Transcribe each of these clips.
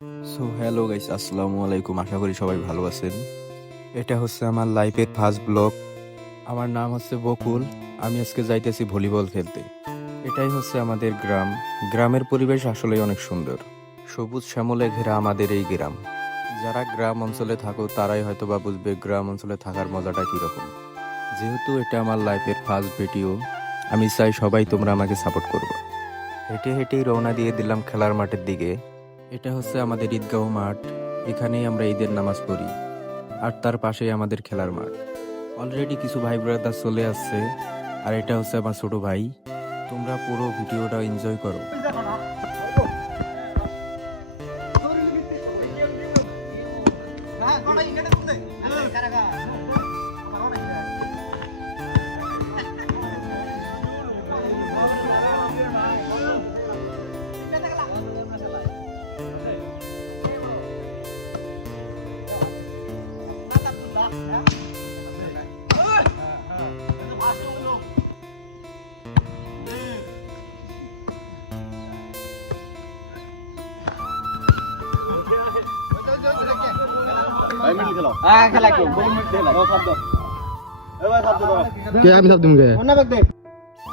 So hello guys, আসসালামু আলাইকুম। আশা করি সবাই ভালো আছেন। এটা হচ্ছে আমার লাইফের ফার্স্ট ব্লগ। আমার নাম হচ্ছে বকুল। আমি আজকে যাইতেছি ভলিবল খেলতে। এটাই হচ্ছে আমাদের গ্রাম। গ্রামের পরিবেশ আসলেই অনেক সুন্দর। সবুজ শ্যামলে ঘেরা আমাদের এই গ্রাম। যারা গ্রাম অঞ্চলে থাকো তারাই হয়তো বা বুঝবে গ্রাম অঞ্চলে থাকার মজাটা কীরকম। যেহেতু এটা আমার লাইফের ফার্স্ট ভিডিও, আমি চাই সবাই তোমরা আমাকে সাপোর্ট করবে। হেঁটে হেঁটেই রওনা দিয়ে দিলাম খেলার মাঠের দিকে। এটা হচ্ছে আমাদের ঈদগাঁও মাঠ। এখানেই আমরা ঈদের নামাজ পড়ি। আর তার পাশেই আমাদের খেলার মাঠ। অলরেডি কিছু ভাই ব্রাদার চলে আসছে। আর এটা হচ্ছে আমার ছোট ভাই। তোমরা পুরো ভিডিওটা এনজয় করো।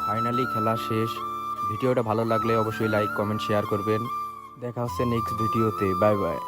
ফাইনালি খেলা শেষ। ভিডিওটা ভালো লাগলে অবশ্যই লাইক কমেন্ট শেয়ার করবেন। দেখা হচ্ছে নেক্সট ভিডিওতে। Bye bye.